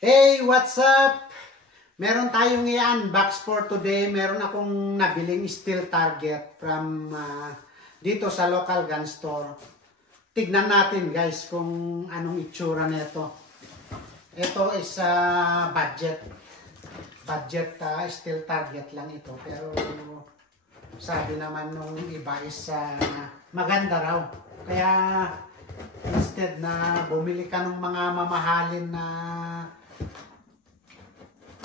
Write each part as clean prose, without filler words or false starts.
Hey, what's up? Meron tayong i-unbox for today. Meron akong nabiling steel target from dito sa local gun store. Tignan natin guys kung anong itsura nito. Ito is budget steel target lang ito. Pero sabi naman nung iba is maganda raw. Kaya instead na bumili ka ng mga mamahalin na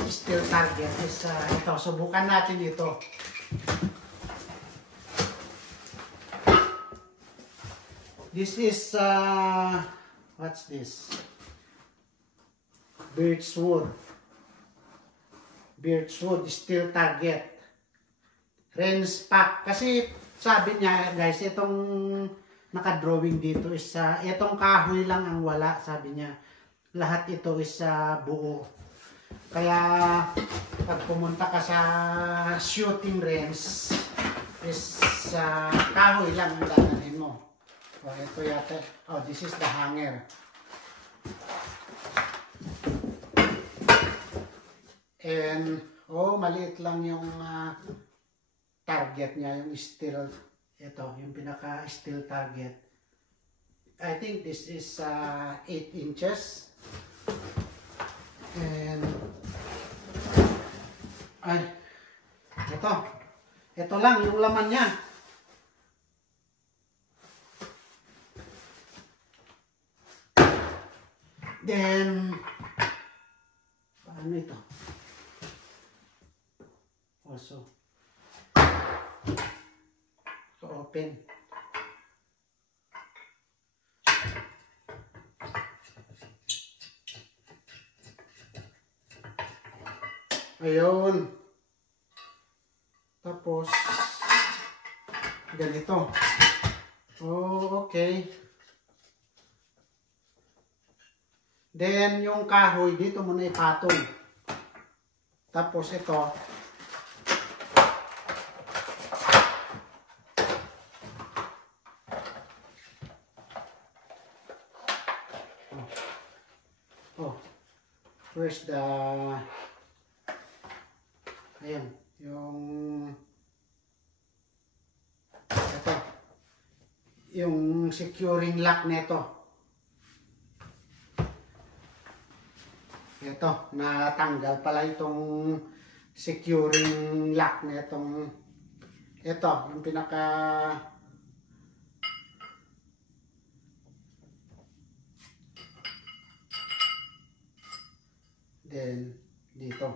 steel target is ito. Subukan natin ito. This is what's this? Birchwood steel target. Range pack. Kasi sabi niya guys, itong naka-drawing dito is itong kahoy lang ang wala, sabi niya. Lahat ito is buo. Kaya pag pumunta ka sa shooting range is kahoy lang ang dadalhin mo. So, ito yata. Oh, this is the hanger. And maliit lang yung target niya, yung steel. Ito, yung pinaka steel target. I think this is 8 inches. And ito lang yung laman niya. Then paano ito? Also open. Ayun. Tapos ganito. Oh, okay. Then yung kahoy dito muna ipatong. Tapos ito. Where's the ayan, yung securing lock nito. Ito, natanggal pala itong securing lock nitong ito, yung pinaka then dito.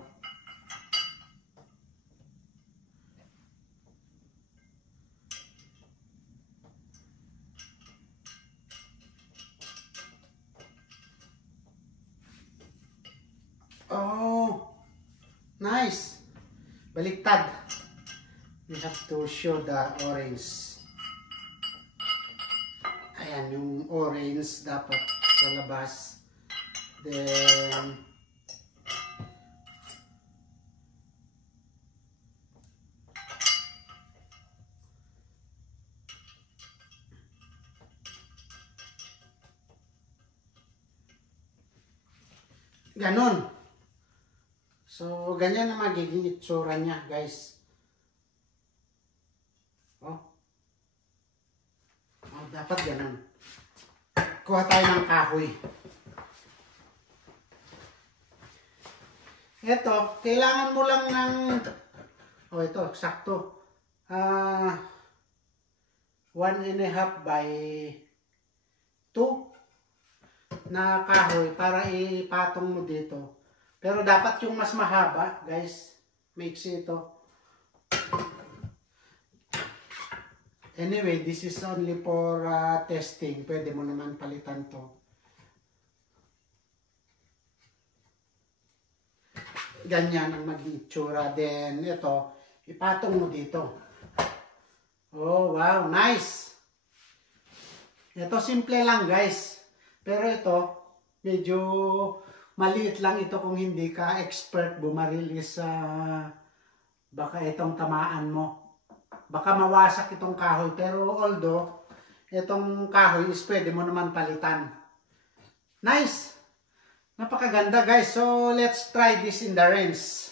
Oh, nice. Baliktad. We have to show the orange. Ayan, yung orange dapat sa labas. Then ganon. So, ganyan na magiging itsura niya, guys. Oh, dapat ganon. Kuha tayo ng kahoy. Ito, kailangan mo lang ng ito, eksakto. 1.5 by 2 na kahoy para ipatong mo dito. Pero dapat yung mas mahaba, guys. Maiksi ito. Anyway, this is only for testing. Pwede mo naman palitan to. Ganyan ang maging itsura. Then, ito, ipatong mo dito. Oh, wow, nice! Ito, simple lang, guys. Pero ito, medyo maliit lang ito kung hindi ka expert bumaril is baka itong tamaan mo. Baka mawasak itong kahoy. Pero although, itong kahoy is pwede mo naman palitan. Nice! Napakaganda guys. So let's try this in the rinse.